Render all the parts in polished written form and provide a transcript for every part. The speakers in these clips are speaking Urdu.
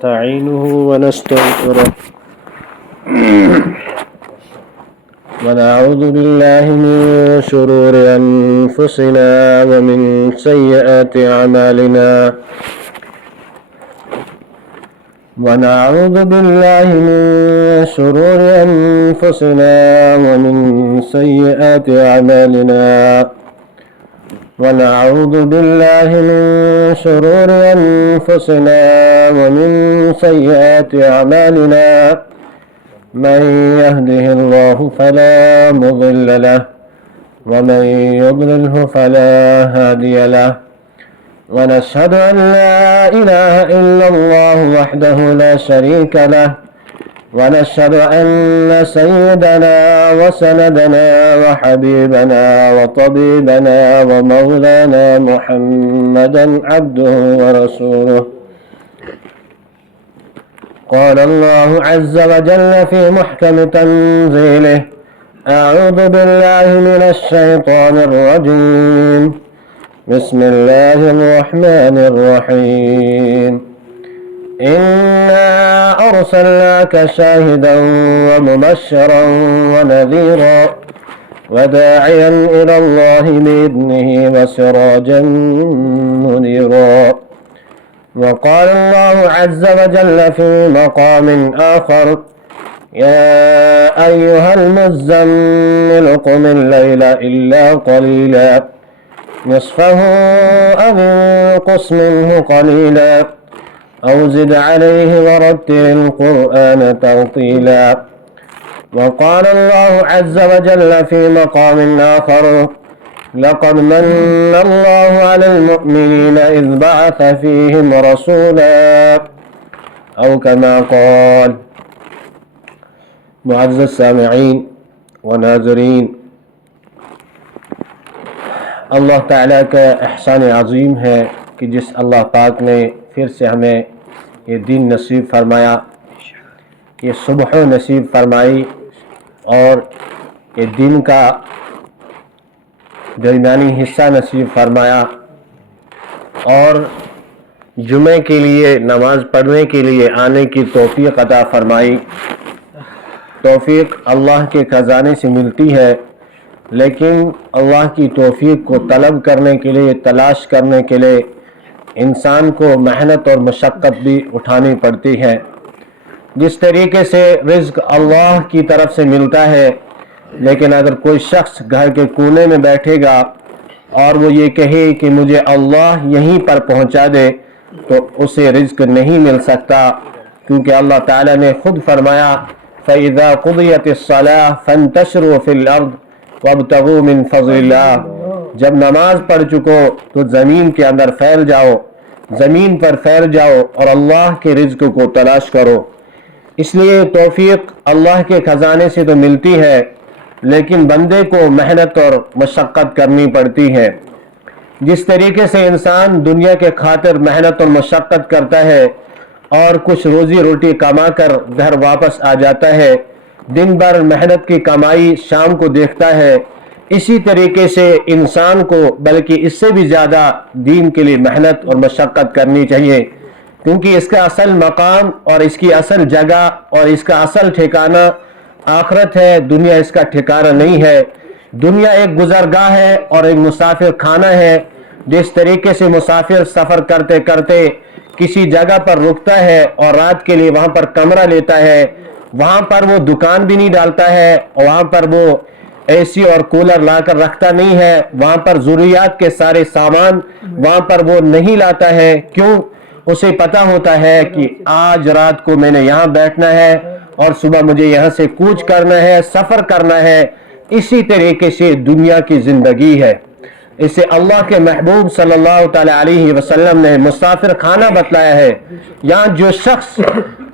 ونستعينه ونستغفره ونعوذ بالله من شرور أنفسنا ومن سيئات أعمالنا ونعوذ بالله من شرور أنفسنا ومن سيئات أعمالنا ونعوذ بالله من شرور أنفسنا ومن سيئات أعمالنا من يهده الله فلا مضل له ومن يضلله فلا هادي له ونشهد أن لا إله إلا الله وحده لا شريك له ونشهد أن سيدنا وسندنا وحبيبنا وطبيبنا ومولانا محمدا عبده ورسوله قال الله عز وجل في محكم تنزيله أعوذ بالله من الشيطان الرجيم بسم الله الرحمن الرحيم إنا أرسلناك شاهدا ومبشرا ونذيرا وداعيا إلى الله بإذنه وسراجا منيرا وقال الله عز وجل في مقام آخر يا أيها المزمل قم الليل إلا قليلا نصفه أو انقص منه قليلا أو زد عليه ورتل القرآن ترتيلا وقال الله عز وجل في مقام آخر لقد من الله على المؤمنين إذ بعث فيهم رسولا أو كما قال. معزز سامعین و ناظرین، اللہ تعالیٰ کا احسان عظیم ہے کہ جس اللہ پاک نے پھر سے ہمیں یہ دین نصیب فرمایا، یہ صبح نصیب فرمائی اور یہ دن کا درمیانی حصہ نصیب فرمایا اور جمعے کے لیے نماز پڑھنے کے لیے آنے کی توفیق عطا فرمائی۔ توفیق اللہ کے خزانے سے ملتی ہے، لیکن اللہ کی توفیق کو طلب کرنے کے لیے، تلاش کرنے کے لیے انسان کو محنت اور مشقت بھی اٹھانی پڑتی ہے۔ جس طریقے سے رزق اللہ کی طرف سے ملتا ہے، لیکن اگر کوئی شخص گھر کے کونے میں بیٹھے گا اور وہ یہ کہے کہ مجھے اللہ یہیں پر پہنچا دے تو اسے رزق نہیں مل سکتا، کیونکہ اللہ تعالیٰ نے خود فرمایا فَإِذَا قُضِيَتِ الصَّلَاةُ فَانْتَشِرُوا فِي الْأَرْضِ وَابْتَغُوا مِنْ فَضْلِ اللَّهِ۔ جب نماز پڑھ چکو تو زمین کے اندر پھیل جاؤ، زمین پر پھیل جاؤ اور اللہ کے رزق کو تلاش کرو۔ اس لیے توفیق اللہ کے خزانے سے تو ملتی ہے، لیکن بندے کو محنت اور مشقت کرنی پڑتی ہے۔ جس طریقے سے انسان دنیا کے خاطر محنت اور مشقت کرتا ہے اور کچھ روزی روٹی کما کر گھر واپس آ جاتا ہے، دن بھر محنت کی کمائی شام کو دیکھتا ہے، اسی طریقے سے انسان کو بلکہ اس سے بھی زیادہ دین کے لیے محنت اور مشقت کرنی چاہیے، کیونکہ اس کا اصل مقام اور اس کی اصل جگہ اور اس کا اصل ٹھکانہ آخرت ہے، دنیا اس کا ٹھکانہ نہیں ہے۔ دنیا ایک گزرگاہ ہے اور ایک مسافر خانہ ہے۔ جس طریقے سے مسافر سفر کرتے کرتے کسی جگہ پر رکتا ہے اور رات کے لیے وہاں پر کمرہ لیتا ہے، وہاں پر وہ دکان بھی نہیں ڈالتا ہے، اور وہاں پر وہ اے سی اور کولر لا کر رکھتا نہیں ہے، وہاں پر ضروریات کے سارے سامان وہاں پر وہ نہیں لاتا ہے۔ کیوں؟ اسے پتا ہوتا ہے کہ آج رات کو میں نے یہاں بیٹھنا ہے اور صبح مجھے یہاں سے کوچ کرنا ہے، سفر کرنا ہے۔ اسی طریقے سے دنیا کی زندگی ہے۔ اسے اللہ کے محبوب صلی اللہ تعالی علیہ وسلم نے مسافر خانہ بتلایا ہے۔ یہاں جو شخص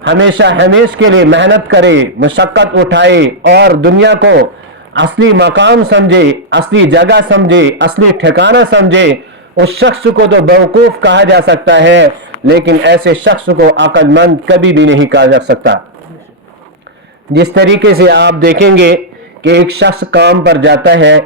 ہمیشہ ہمیش کے لیے محنت کرے، مشقت اٹھائے اور دنیا کو اصلی مقام سمجھے، اصلی جگہ سمجھے، اصلی ٹھکانہ سمجھے، اس شخص کو تو بیوقوف کہا جا سکتا ہے، لیکن ایسے شخص کو عقل مند کبھی بھی نہیں کہا جا سکتا۔ جس طریقے سے آپ دیکھیں گے کہ ایک شخص کام پر جاتا ہے،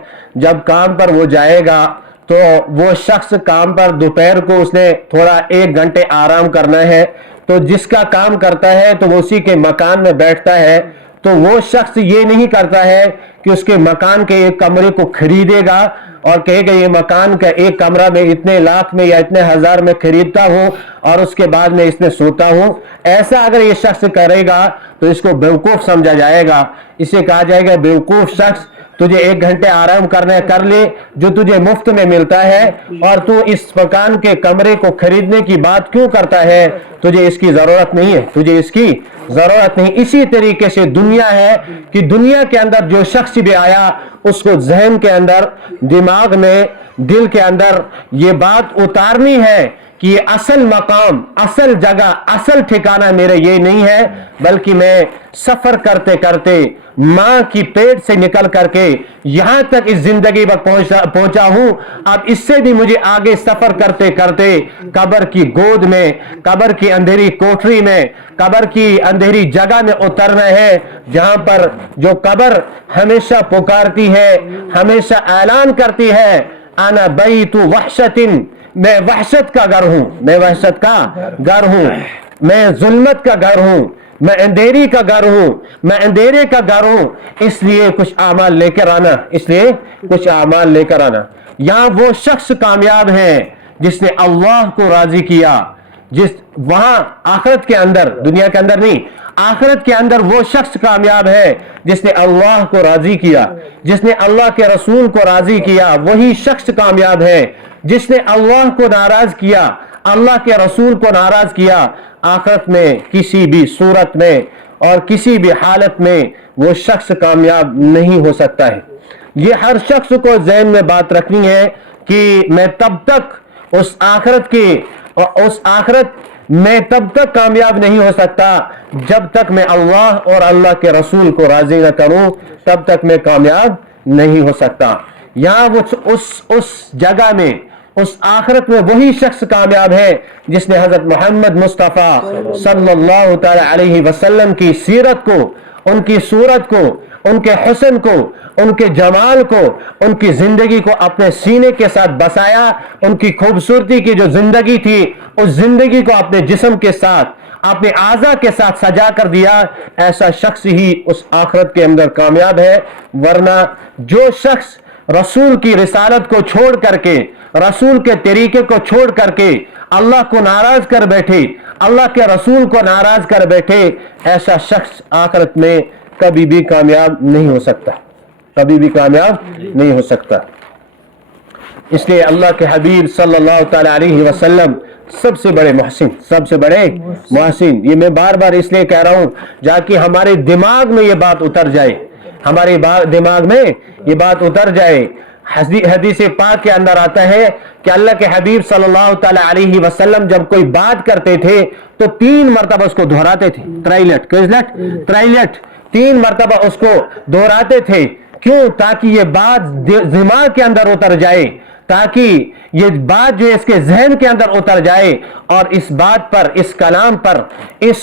جب کام پر وہ جائے گا تو وہ شخص کام پر دوپہر کو اس نے تھوڑا 1 گھنٹے آرام کرنا ہے، تو جس کا کام کرتا ہے تو وہ اسی کے مکان میں بیٹھتا ہے، تو وہ شخص یہ نہیں کرتا ہے کہ اس کے مکان کے ایک کمرے کو خریدے گا اور کہے گا یہ مکان کا ایک کمرہ میں اتنے لاکھ میں یا اتنے ہزار میں خریدتا ہوں اور اس کے بعد میں اس میں سوتا ہوں۔ ایسا اگر یہ شخص کرے گا تو اس کو بیوقوف سمجھا جائے گا، اسے کہا جائے گا بیوقوف شخص، تجھے 1 گھنٹے آرام کرنے کر لے جو تجھے مفت میں ملتا ہے، اور تو اس مکان کے کمرے کو خریدنے کی بات کیوں کرتا ہے؟ تجھے اس کی ضرورت نہیں ہے، تجھے اس کی ضرورت نہیں۔ اسی طریقے سے دنیا ہے کہ دنیا کے اندر جو شخص بھی آیا اس کو ذہن کے اندر، دماغ میں، دل کے اندر یہ بات اتارنی ہے کہ یہ اصل مقام، اصل جگہ، اصل ٹھکانہ میرا یہ نہیں ہے، بلکہ میں سفر کرتے کرتے ماں کی پیٹ سے نکل کر کے یہاں تک اس زندگی پر پہنچا ہوں، اب اس سے بھی مجھے آگے سفر کرتے کرتے قبر کی گود میں، قبر کی اندھیری کوٹری میں، قبر کی اندھیری جگہ میں اترنا ہے، جہاں پر جو قبر ہمیشہ پکارتی ہے، ہمیشہ اعلان کرتی ہے، انا بیت وحشت، میں وحشت کا گھر ہوں، میں وحشت کا گھر ہوں، میں ظلمت کا گھر ہوں، میں اندھیری کا گھر ہوں، میں اندھیرے کا گھر ہوں، اس لیے کچھ اعمال لے کر آنا، اس لیے کچھ اعمال لے کر آنا۔ یہاں وہ شخص کامیاب ہے جس نے اللہ کو راضی کیا، وہاں آخرت کے اندر، دنیا کے اندر نہیں، آخرت کے اندر وہ شخص کامیاب ہے جس نے اللہ کو راضی کیا، جس نے اللہ کے رسول کو راضی کیا، وہی شخص کامیاب ہے۔ جس نے اللہ کو ناراض کیا، اللہ کے رسول کو ناراض کیا، آخرت میں کسی بھی صورت میں اور کسی بھی حالت میں وہ شخص کامیاب نہیں ہو سکتا ہے۔ یہ ہر شخص کو ذہن میں بات رکھنی ہے کہ میں تب تک اس آخرت میں تب تک کامیاب نہیں ہو سکتا جب تک میں اللہ اور اللہ کے رسول کو راضی نہ کروں، تب تک میں کامیاب نہیں ہو سکتا۔ یہاں وہ اس جگہ میں، اس آخرت میں وہی شخص کامیاب ہے جس نے حضرت محمد مصطفیٰ صلی اللہ تعالی علیہ وسلم کی سیرت کو، ان کی صورت کو، ان کے حسن کو، ان کے جمال کو، ان کی زندگی کو اپنے سینے کے ساتھ بسایا، ان کی خوبصورتی کی جو زندگی تھی اس زندگی کو اپنے جسم کے ساتھ، اپنے اعضاء کے ساتھ سجا کر دیا۔ ایسا شخص ہی اس آخرت کے اندر کامیاب ہے، ورنہ جو شخص رسول کی رسالت کو چھوڑ کر کے، رسول کے طریقے کو چھوڑ کر کے اللہ کو ناراض کر بیٹھے، اللہ کے رسول کو ناراض کر بیٹھے، ایسا شخص آخرت میں کبھی بھی کامیاب نہیں ہو سکتا، کبھی بھی کامیاب نہیں ہو سکتا۔ اس لیے اللہ کے حبیب صلی اللہ تعالی علیہ وسلم سب سے بڑے محسن، سب سے بڑے محسن، یہ میں بار بار اس لیے کہہ رہا ہوں جاکہ ہمارے دماغ میں یہ بات اتر جائے، ہمارے دماغ میں یہ بات اتر جائے۔ حدیث پاک کے اندر آتا ہے کہ اللہ کے حبیب صلی اللہ تعالی علیہ وسلم جب کوئی بات کرتے تھے تو 3 مرتبہ اس کو دہراتے تھے، ترائلٹ 3 مرتبہ اس کو دہراتے تھے۔ کیوں؟ تاکہ یہ بات دماغ کے اندر اتر جائے، تاکہ یہ بات جو اس کے ذہن کے اندر اتر جائے اور اس بات پر، اس کلام پر، اس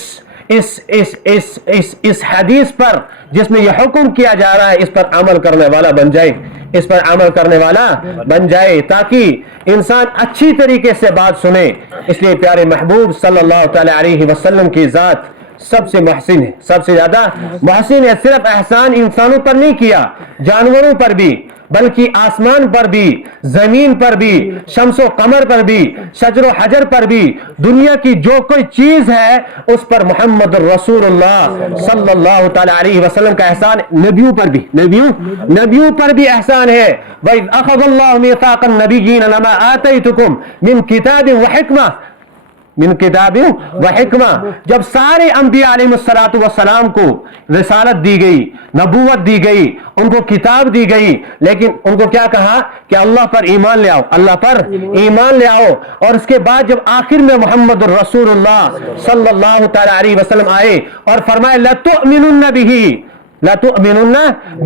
حدیث پر جس میں یہ حکم کیا جا رہا ہے اس پر عمل کرنے والا بن جائے، اس پر عمل کرنے والا بن جائے، تاکہ انسان اچھی طریقے سے بات سنے۔ اس لیے پیارے محبوب صلی اللہ تعالی علیہ وسلم کی ذات سب سے محسن ہے، سب سے زیادہ محسن ہے۔ صرف احسان انسانوں پر نہیں کیا، جانوروں پر بھی، بلکہ آسمان پر بھی، زمین پر بھی، شمس و قمر پر بھی، شجر و حجر پر بھی، دنیا کی جو کوئی چیز ہے اس پر محمد رسول اللہ صلی اللہ تعالی علیہ وسلم کا احسان، نبیوں پر بھی، نبیوں پر بھی احسان ہے۔ وَإِذْ أَخَذَ اللَّهُ مِيثَاقَ النَّبِيِّينَ لَمَا آتَيْتُكُم مِّن كِتَابٍ وَحِكْمَةٍ، من کتاب و حکمہ، جب سارے انبیاء علیہ السلام کو رسالت دی گئی، نبوت دی گئی، ان کو کتاب دی گئی، لیکن ان کو کیا کہا کہ اللہ پر ایمان لے آؤ، اللہ پر ایمان لے آؤ۔ اور اس کے بعد جب آخر میں محمد الرسول اللہ صلی اللہ تعالی علیہ وسلم آئے اور فرمایا لَتُؤْمِنُنَّ بِهِ، لَتُؤْمِنُنَّ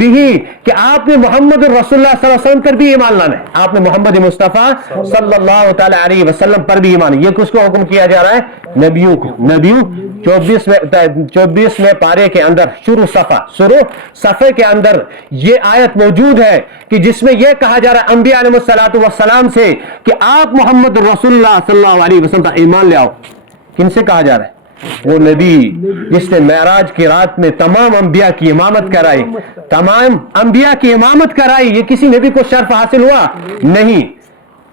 بِهِ، کہ آپ نے محمد رسول اللہ صلی اللہ علیہ وسلم پر بھی ایمان لانا ہے، آپ نے محمد مصطفیٰ صلی اللہ تعالی علیہ وسلم پر بھی ایمان۔ یہ کس کو حکم کیا جا رہا ہے؟ نبیوں کو۔ نبیوں 24 پارے کے اندر شروع صفحے کے اندر یہ آیت موجود ہے کہ جس میں یہ کہا جا رہا ہے انبیاء علیہ السلام سے کہ آپ محمد رسول اللہ صلی اللہ علیہ وسلم پر ایمان لے آؤ۔ کن سے کہا جا رہا ہے؟ وہ نبی جس نے معراج کی رات میں تمام انبیاء کی امامت کرائی، تمام انبیاء کی امامت کرائی، یہ کسی نبی کو شرف حاصل ہوا نہیں.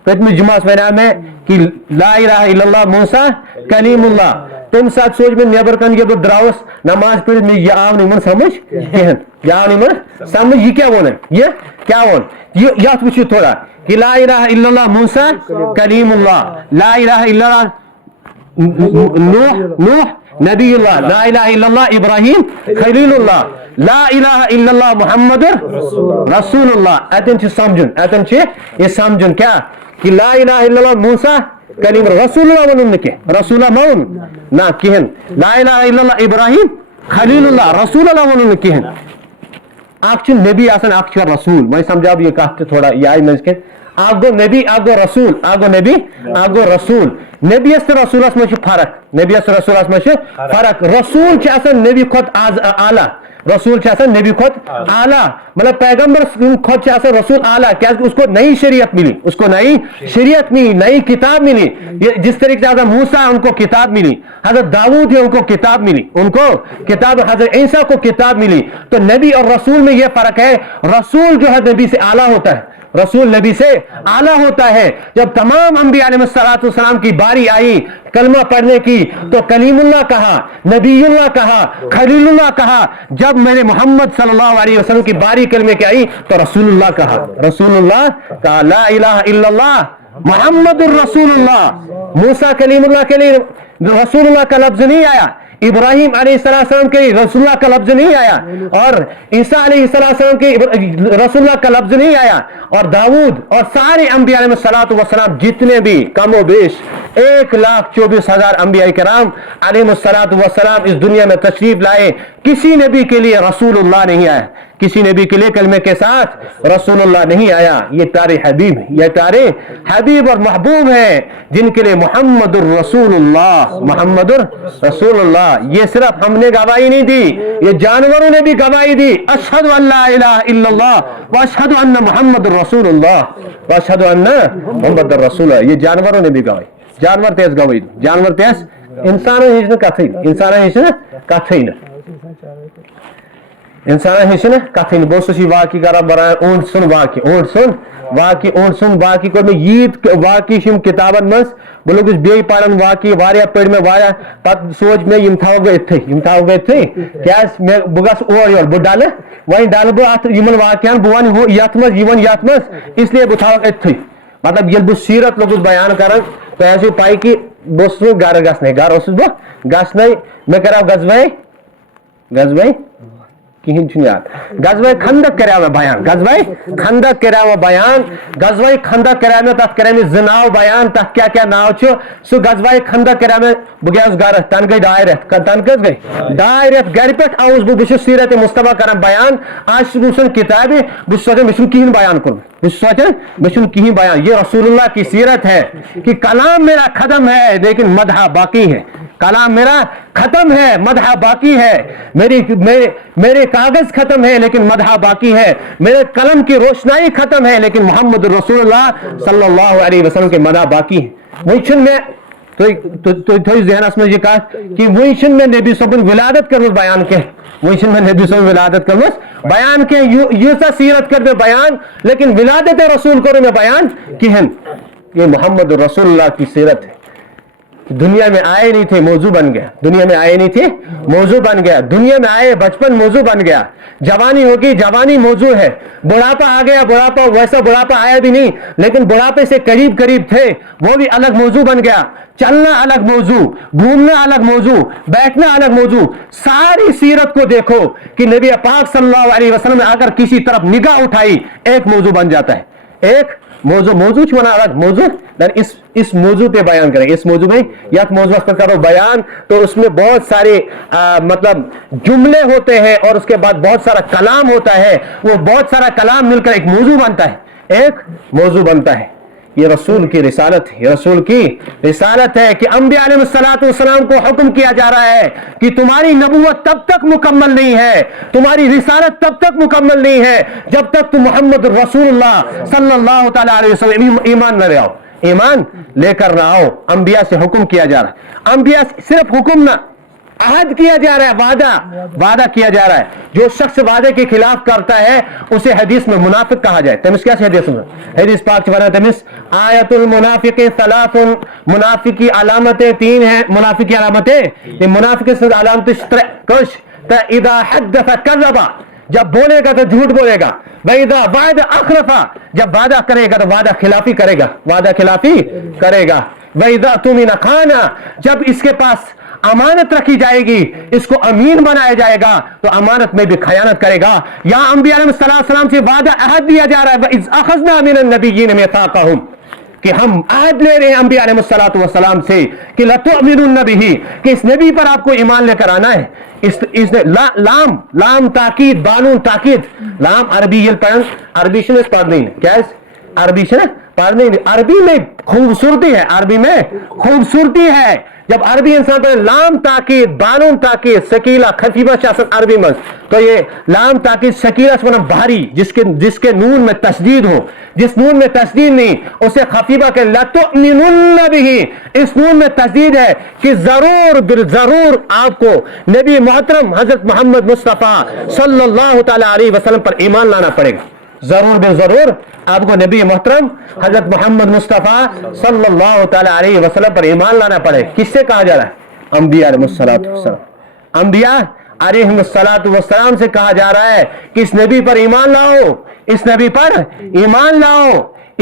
پتمہ جمعہ ونام ہے کہ لا الہ الا اللہ موسیٰ کلیم اللہ. تم ساتھ سوچ میں نیبر کن یہ دراوس نماز پڑھ میں یہ آو نہیں سمجھ کہن، یہ آو نہیں سمجھ یہ کیا وون ہے، یہ کیا وون یاد وچھو تھوڑا کہ لا الہ الا اللہ موسیٰ کلیم اللہ، لا الہ الا اللہ نوح نبی اللہ، لا الہ الا اللہ ابراہیم خلیل اللہ، لا الہ الا اللہ محمد رسول اللہ. اتن چھ سمجھن، اتن چھ یہ سمجھن کیا کہ لا الہ الا اللہ موسیٰ کلیم رسول اللہ ونن کے رسول اللہ مون نہ کہن، لا الہ الا اللہ ابراہیم خلیل اللہ رسول اللہ ونن کہن. آپ چھ نبی آسن آپ چھ رسول. میں سمجھا یہ کہتے تھوڑا یہ آئی میں کہ آپ گو نبی آپ گو رسول، آپ گو نبی آپ گو رسول. نبی اس رسول اس میں فرق، نبی اس رسول اس میں فرق. رسول چھ آسن نبی خود اعلیٰ، رسول چھ آسن نبی خود اعلیٰ، مطلب پیغمبر خود چھ آسن رسول اعلیٰ. کیا اس کو نئی شریعت ملی، اس کو نئی شریعت ملی، نئی کتاب ملی. جس طریقے سے حضرت موسیٰ ان کو کتاب ملی، حضرت داؤد ان کو کتاب ملی، ان کو کتاب، حضرت عیسیٰ کو کتاب ملی. تو نبی اور رسول میں یہ فرق ہے، رسول جو ہے نبی سے اعلیٰ ہوتا ہے، رسول نبی سے اعلیٰ ہوتا ہے. جب تمام انبیاء علیہ السلام کی باری آئی کلمہ پڑھنے کی تو کلیم اللہ کہا، نبی اللہ کہا، خلیل اللہ کہا. جب میں نے محمد صلی اللہ علیہ وسلم کی باری کلمے کی آئی تو رسول اللہ کہا، رسول اللہ کہا. لا الہ الا اللہ محمد الرسول اللہ. موسیٰ کلیم اللہ کے لیے رسول اللہ کا لفظ نہیں آیا، ابراہیم علیہ السلام کے رسول اللہ کا لفظ نہیں آیا، اور عیسیٰ علیہ السلام کے رسول اللہ کا لفظ نہیں آیا، اور داؤد اور سارے انبیاء علیہ السلام جتنے بھی کم و بیش 1,24,000 انبیاء کرام علیہ السلام اس دنیا میں تشریف لائے، کسی نبی کے لیے رسول اللہ نہیں آیا، کسی نبی کے لیے کلمے کے ساتھ رسول اللہ نہیں آیا. یہ تارے حبیب، یہ تارے حبیب اور محبوب ہیں جن کے لیے محمد الرسول اللہ، محمد الرسول اللہ. یہ صرف ہم نے گواہی نہیں دی، یہ جانوروں نے بھی گواہی دی. اشہد ان لا الہ الا اللہ واشہد ان محمد الرسول اللہ واشہد ان محمد الرسول اللہ. یہ جانوروں نے بھی گواہی، جانور تیز گواہی، جانور تیز انسان ہیچ کتھئی، انسان ہیچ کتھئی نہ، انسان ہیچ کتھئی نہ. بہت سی واقعی کرا برائے اونٹ سن واقعی، اونٹ سن واقعی، اونٹ سن واقعی کو میں یید واقعی شم کتابن مز بولو کچھ بے پڑھن واقعی واریا پڑھ میں وایا پت سوچ میں یم تھاو گئے تھے، یم تھاو گئے تھے کیا میں بگس اور یور بہ ڈالے وہیں ڈال بہ ات یمن واقعان بہ ون ہو یت مز یون یت مز، اس لیے بہ تھاو اتھے. مطلب یل بہ سیرت لوگس بیان کرن تو ایسے پائی کہ بس گھر گھنے، گھر اس بہ گھنے میں کرا غزوہ کہین چھ یاد، غزوہ خندق کرا میں بیان، غزوہ خندق کرا میں بیان، غزوہ خندق کرا میں تت کرا میں زناو بیان، تت کیا کیا ناو چھ سو غزوہ خندق کرا میں بہ گیاس گھر تن گئی 2 رٮ۪تھ، تن کس گئی 2 رٮ۪تھ گھر پہ آؤس بہ سیرت مصطفیٰ کران بیان. آج سن کتابہ بہ سوچان مے چھُنہٕ کہین بیان کورمُت، بہ سوچان مے چھُنہٕ کہین بیان. یہ رسول اللہ کی سیرت ہے کہ کلام میرا ختم ہے لیکن مدح باقی ہے، کلام میرا ختم ہے مدح باقی ہے، میرے کاغذ ختم ہے لیکن مدح باقی ہے، میرے قلم کی روشنائی ختم ہے لیکن محمد رسول اللہ صلی اللہ علیہ وسلم کے مدح باقی ہے. وہی چھن میں تو ذہنس میں یہ کہا کہ وہی چھن میں نبی صبن ولادت کرمس بیان کے، وہی چھن میں نبی صبن ولادت کرمس بیان کے، یہ سا سیرت کر میں بیان لیکن ولادت رسول کرو میں بیان کہن. یہ محمد رسول اللہ کی سیرت ہے. دنیا میں آئے نہیں تھے موضوع بن گیا، دنیا میں آئے نہیں تھے موضوع بن گیا، دنیا میں آئے بچپن موضوع بن گیا، جوانی ہوگی جوانی موضوع ہے، بڑھاپا آ گیا بڑھاپا، ویسا بڑھاپا آیا بھی نہیں لیکن بڑھاپے سے قریب تھے وہ بھی الگ موضوع بن گیا. چلنا الگ موضوع، گھومنا الگ موضوع، بیٹھنا الگ موضوع. ساری سیرت کو دیکھو کہ نبی پاک صلی اللہ علیہ وسلم نے اگر کسی طرف نگاہ اٹھائی ایک موضوع بن جاتا ہے، ایک موضوع چھونا الگ موضوع. اس موضوع پہ بیان کریں، اس موضوع میں یک موضوع پر کرو بیان تو اس میں بہت سارے مطلب جملے ہوتے ہیں اور اس کے بعد بہت سارا کلام ہوتا ہے، وہ بہت سارا کلام مل کر ایک موضوع بنتا ہے، ایک موضوع بنتا ہے. یہ رسول کی رسالت ہے، یہ رسول کی رسالت ہے کہ انبیاء علیہ السلام کو حکم کیا جا رہا ہے کہ تمہاری نبوت تب تک مکمل نہیں ہے، تمہاری رسالت تب تک مکمل نہیں ہے جب تک تم محمد رسول اللہ صلی اللہ تعالی علیہ وسلم ایمان نہ لے آؤ، ایمان لے کر نہ آؤ. انبیاء سے حکم کیا جا رہا ہے، انبیاء صرف حکم نہ، عہد کیا جا رہا ہے, وعدہ کیا جا رہا ہے. جو شخص وعدے کے خلاف کرتا ہے اسے حدیث میں منافق کہا جائے. تمس کیا حدیث میں, حدیث پاک چھ ونان تمس آیت المنافق ثلاث, منافق کی علامتیں 3 ہیں. منافق کی علامتیں, یہ منافق کی علامتیں کش اذا حدث كذب, جب بولے گا تو جھوٹ بولے گا. وَإِذَا وَعَدَ أَخْلَفَ, جب وعدہ کرے گا تو وعدہ خلافی کرے گا, وعدہ خلافی کرے گا. وَإِذَا اؤْتُمِنَ خَانَ, جب اس کے پاس امانت رکھی جائے گی, اس کو امین بنایا جائے گا تو امانت میں بھی خیانت کرے گا. یا انبیاء علیہ السلام سے وعدہ عہد دیا جا رہا ہے, وَإِذْ أَخَذْنَا مِنَ النَّبِيِّينَ مِيثَاقَهُمْ, کہ ہم عہد لے رہے ہیں انبیاء علیہ السلام سے کہ لَتُؤْمِنُنَّ بِهِ, کہ اس نبی پر آپ کو ایمان لے کر آنا ہے. اس نے لام تاکید, بانون تاکید, لام عربی پڑھن, عربی شنس پڑھ نہیں, کیا ہے عربی شنس پڑھ نہیں. عربی میں خوبصورتی ہے, عربی میں خوبصورتی ہے. جب عربی انسان پر لام تاکید, بانون تاکید, سکیلہ خفیفہ شاسن عربی میں, تو یہ لام تاکید سکیلہ سے ونم بھاری, جس کے نون میں تشدید ہو. جس نون میں تشدید نہیں اسے خفیفہ کہ لَتُؤْمِنُنَّ بِهِ, اس نون میں تشدید ہے کہ ضرور بالضرور آپ کو نبی محترم حضرت محمد مصطفیٰ صلی اللہ تعالی علیہ وسلم پر ایمان لانا پڑے گا. ضرور بالضرور آپ کو نبی محترم حضرت محمد مصطفیٰ صلی اللہ تعالی علیہ وسلم پر ایمان لانا پڑے. کس سے کہا جا رہا ہے؟ انبیاء علیہ السلام, انبیاء علیہ السلام سے کہا جا رہا ہے کہ اس نبی پر ایمان لاؤ, اس نبی پر ایمان لاؤ,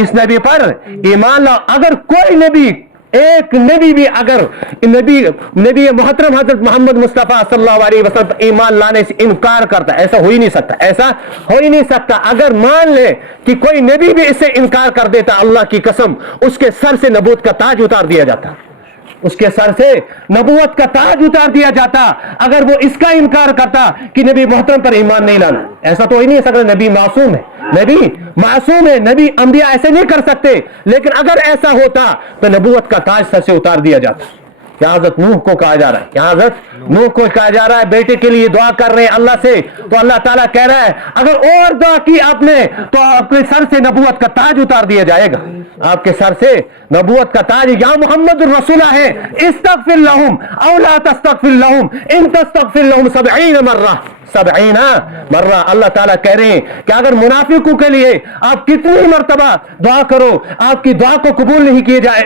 اس نبی پر ایمان لاؤ. اگر کوئی نبی, ایک نبی بھی اگر نبی محترم حضرت محمد مصطفیٰ صلی اللہ علیہ وسلم پر ایمان لانے سے انکار کرتا ہے, ایسا ہو ہی نہیں سکتا, ایسا ہو ہی نہیں سکتا. اگر مان لے کہ کوئی نبی بھی اس سے انکار کر دیتا, اللہ کی قسم اس کے سر سے نبوت کا تاج اتار دیا جاتا, اس کے سر سے نبوت کا تاج اتار دیا جاتا اگر وہ اس کا انکار کرتا کہ نبی محترم پر ایمان نہیں لانا. ایسا تو ہی نہیں سکتا, نبی معصوم ہے, نبی معصوم ہے, نبی انبیاء ایسے نہیں کر سکتے. لیکن اگر ایسا ہوتا تو نبوت کا تاج سر سے اتار دیا جاتا. یہاں حضرت نوح کو کہا جا رہا ہے, یہاں حضرت نوح کو کہا جا رہا ہے بیٹے کے لیے دعا کر رہے ہیں اللہ سے, تو اللہ تعالیٰ کہہ رہا ہے اگر اور دعا کی آپ نے تو اپنے سر سے نبوت کا تاج اتار دیا جائے گا, آپ کے سر سے نبوت کا تاج. یا محمد الرسول ہے, استغفر لہم او لا تستغفر لہم ان تستغفر لہم 70 مرہ, 70 مرہ. اللہ تعالیٰ کہہ رہے ہیں کہ اگر منافقوں کے لیے آپ کتنی مرتبہ دعا کرو, آپ کی دعا کو قبول نہیں کی جائے,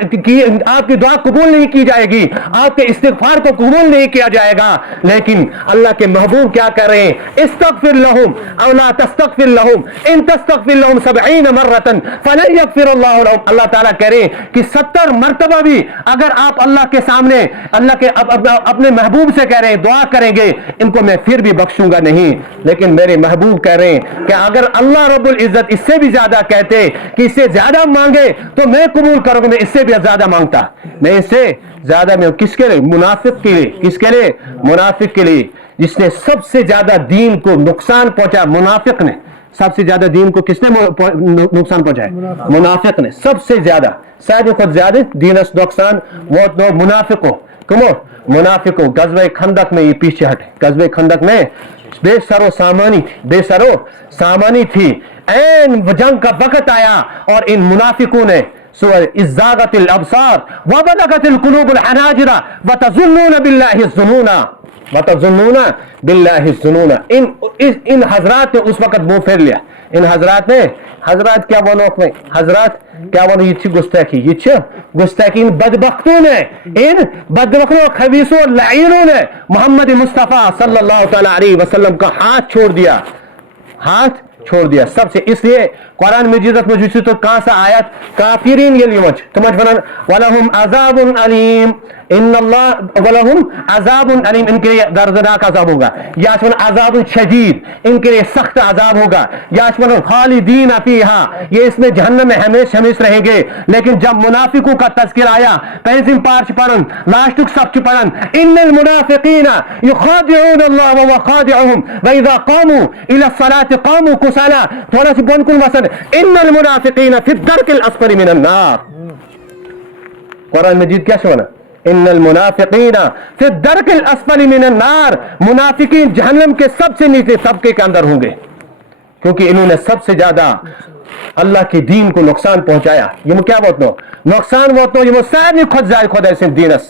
آپ کی دعا قبول نہیں کی جائے گی, آپ کے استغفار کو قبول نہیں کیا جائے گا. لیکن اللہ کے محبوب کیا کر رہے ہیں, استغفر لہم او لا تستغفر لہم ان تستغفر لہم 70 مرۃ فلن یغفر اللہ لہم. اللہ تعالیٰ کہہ رہے ہیں کہ 70 مرتبہ بھی اگر آپ اللہ کے سامنے اللہ کے اپنے محبوب سے کہہ رہے ہیں دعا کریں گے, ان کو میں پھر بھی بخشوں گا نہیں. لیکن میرے محبوب کہہ رہے ہیں کہ اگر اللہ رب العزت اس سے بھی زیادہ کہتے کہ اس سے زیادہ مانگے تو میں قبول کروں گا, میں اس سے بھی زیادہ مانگتا, میں اس سے زیادہ. میں کس کے لیے, منافق کے لیے. کس کے لیے, منافق کے لیے, جس نے سب سے زیادہ دین کو نقصان پہنچا. منافق نے سب سے زیادہ دین کو کس نے نقصان پہنچایا؟ منافق نے سب سے زیادہ, شاید خود زیادہ دین اس نقصان وہ منافق ہو. کم ہو منافق ہو. غزوہ خندق میں یہ پیچھے ہٹے, غزوہ خندق میں بے سر و سامانی, بے سر و سامانی تھی. این جنگ کا وقت آیا اور ان منافقوں نے ازاغت الابصار وبلغت القلوب الحناجر وتظنون بالله الظنون, وتظنون بالله الظنون. ان حضرات نے اس وقت منہ پھیر لیا. ان حضرات نے, حضرات کیا بولو میں, حضرات کیا بولو, یہ چھ گستاخی, یہ چھ گستاخی. ان بدبختوں نے, ان بدبختوں خبیثوں لعینوں نے محمد مصطفیٰ صلی اللہ تعالی علیہ وسلم کا ہاتھ چھوڑ دیا, ہاتھ چھوڑ دیا سب سے. اس لیے قرآن مجیدت میں جیسی تو کہاں سا آیت کافرین یہ لیمچ تمہیں فنان وَلَهُمْ عَذَابٌ عَلِيمٌ ان اللہ وَلَهُمْ عَذَابٌ عَلِيمٌ, ان کے لیے دردناک عذاب ہوگا. یا اسمن عذاب شدید, ان کے لیے سخت عذاب ہوگا. یا اسمن خالدین فیہا, یہ اس میں جہنم میں ہمیش ہمیش رہیں گے. لیکن جب منافقوں کا تذکر آیا, پینسم پارچ پڑھن لاشتک سب چ پڑھن, ان المنافقین یخادعون اللہ وهو خادعهم واذا قاموا الى الصلاة قاموا کسالى. تھوڑا سی بون کن وسن, ان المنافقین فی الدرک الاسفل من النار. قرآن مجید کیا سنا, ان المنافقین فی الدرک الاسفل من النار, منافقین جہنم کے سب سے نیچے طبقے کے اندر ہوں گے, کیونکہ انہوں نے سب سے زیادہ اللہ کے دین کو نقصان پہنچایا. یہ کیا بولتے ہو, نقصان بولتے ہو, یہ سارے خود ضائع خود ایسے دینس,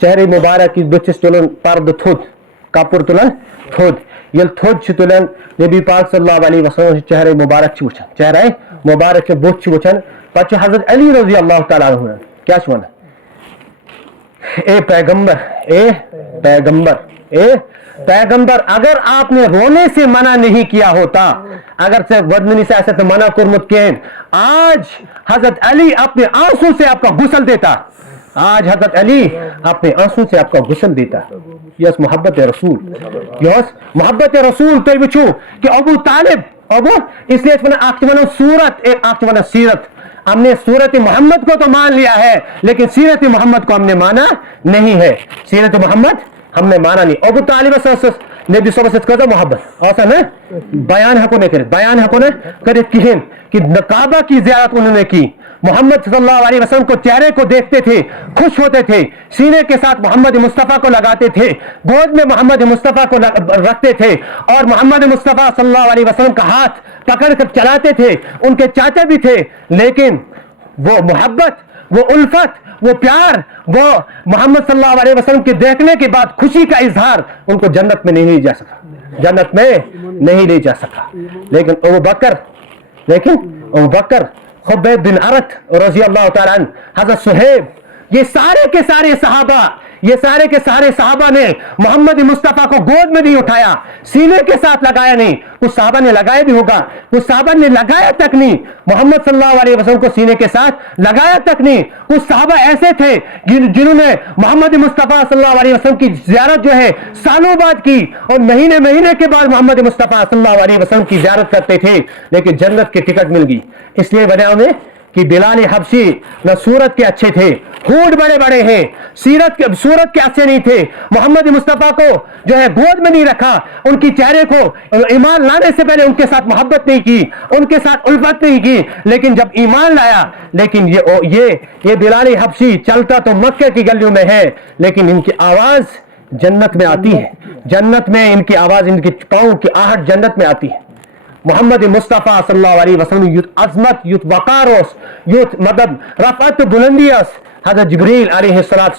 چہرے مبارک کی بچس تلن پرد تھود کپر تلن تھود یل تھود چھ تلن نبی پاک صلی اللہ علیہ وسلم چہرے مبارک چھ وچھان چہرے مبارک کے بت چھ وچھان پتہ حضرت علی رضی اللہ تعالی عنہ کیا چھ ونان اے پیغمبر اگر آپ نے رونے سے منع نہیں کیا ہوتا اگر سے ودنی سے ایسے تو منع کرمت کہیں آج حضرت علی اپنے آنسوں سے آپ کا غسل دیتا آج حضرت علی اپنے آنسوں سے آپ کا غسل دیتا یس محبت رسول یس محبت رسول تو وچھو کہ ابو طالب ابو اس لیے ونو سورت ایک ونو سیرت ہم نے سورت محمد کو تو مان لیا ہے لیکن سیرت محمد کو ہم نے مانا نہیں ہے سیرت محمد ہم نے مانا نہیں ابو طالب نبی صلی اللہ علیہ وسلم محبت آسا نا بیان حکو نے کرے کہیں کہ کعبہ کی زیارت انہوں نے کی محمد صلی اللہ علیہ وسلم کو چہرے کو دیکھتے تھے خوش ہوتے تھے سینے کے ساتھ محمد مصطفیٰ کو لگاتے تھے گود میں محمد مصطفیٰ کو رکھتے تھے اور محمد مصطفیٰ صلی اللہ علیہ وسلم کا ہاتھ پکڑ کر چلاتے تھے ان کے چاچا بھی تھے لیکن وہ محبت وہ الفت وہ پیار وہ محمد صلی اللہ علیہ وسلم کے دیکھنے کے بعد خوشی کا اظہار ان کو جنت میں نہیں لے جا سکا لیکن ابو بکر خبیب بن عرط رضی اللہ تعالیٰ عنہ حضرت صہیب یہ سارے کے سارے صحابہ نے محمد مصطفیٰ کو گود میں نہیں اٹھایا سینے کے ساتھ لگایا نہیں کچھ صحابہ نے لگایا بھی ہوگا کچھ صحابہ نے لگایا تک نہیں محمد صلی اللہ علیہ وسلم کو سینے کے ساتھ لگایا تک نہیں کچھ صحابہ ایسے تھے جنہوں نے محمد مصطفیٰ صلی اللہ علیہ وسلم کی زیارت جو ہے سالوں بعد کی اور مہینے کے بعد محمد مصطفیٰ صلی اللہ علیہ وسلم کی زیارت کرتے تھے لیکن جنت کی ٹکٹ مل گئی اس لیے وجہ میں کہ بلال حبشی نہ صورت کے اچھے تھے ہونٹ بڑے بڑے ہیں صورت کے اچھے نہیں تھے محمد مصطفیٰ کو جو ہے گود میں نہیں رکھا ان کی چہرے کو ایمان لانے سے پہلے ان کے ساتھ محبت نہیں کی ان کے ساتھ الفت نہیں کی لیکن جب ایمان لایا لیکن یہ بلال حبشی چلتا تو مکہ کی گلیوں میں ہے لیکن ان کی آواز جنت میں آتی ہے جنت میں ان کی آواز ان کی پاؤں کی آہٹ جنت میں آتی ہے محمد مصطفیٰ صلی اللہ علیہ وسلم یوت عظمت یوت وقاروس یوت مدد رفعت بلندیس حضرت جبریل علیہ السلام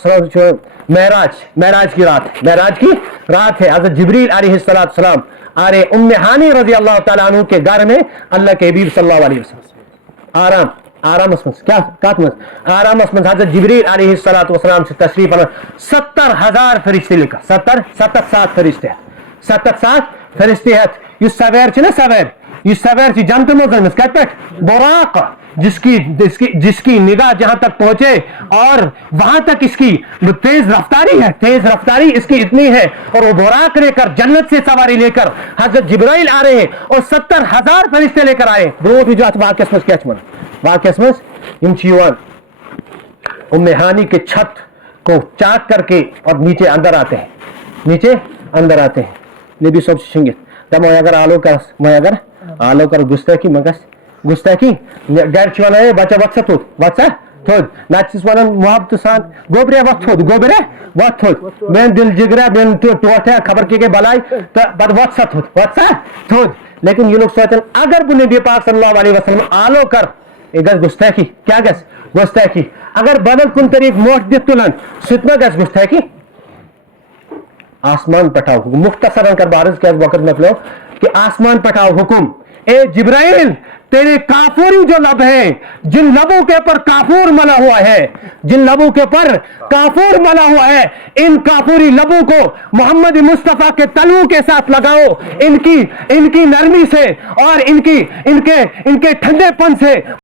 معراج کی رات ہے حضرت جبریل علیہ السلام آرے ام ہانی رضی اللہ تعالیٰ عنہ کے گھر میں اللہ کے حبیب صلی اللہ علیہ وسلم آرام اسمن حضرت جبریل علیہ السلام سے تشریف 70,000 فرشتے لکھا 70 فرشتے ہیں یہ سویر چھ نا سویر چھ جنت مزنس کت پہ براق جس کی نگاہ جہاں تک پہنچے اور وہاں تک اس کی تیز رفتاری اس کی اتنی ہے اور وہ براق لے کر جنت سے سواری لے کر حضرت جبرائیل آ رہے ہیں اور 70,000 فرشتے لے کر آئے برو جو واقعس مز ان چیوان ام ہانی کے چھت کو چاک کر کے اور نیچے اندر آتے ہیں نبی صاحب سے شنگت تب اگر آلو کر گستاخی گھر چھ بچہ وقت تھود نتس ونان محبت سان گوبرے وقت تھود مین دل جگرا مین ٹوٹ ہے خبر کی بلائی تو پتہ وقت تھود لیکن یہ لوگ سوچن اگر بہ نبی پاک صلی اللہ علیہ وسلم آلو کر یہ گھس گستاخی کیا گستاخی اگر بدل کن طریق موٹ دت تلان سہ گھس گستاخی آسمان پٹھاؤ حکم مختصراً کر بارز کیا وقت مکلو کہ آسمان پٹھاؤ حکم اے جبرائیل تیرے کافوری جو لب ہیں جن لبوں کے پر کافور ملا ہوا ہے ان کافوری لبوں کو محمد مصطفیٰ کے تلووں کے ساتھ لگاؤ ان کی نرمی سے اور ان کے ٹھنڈے پن سے